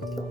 Thank you.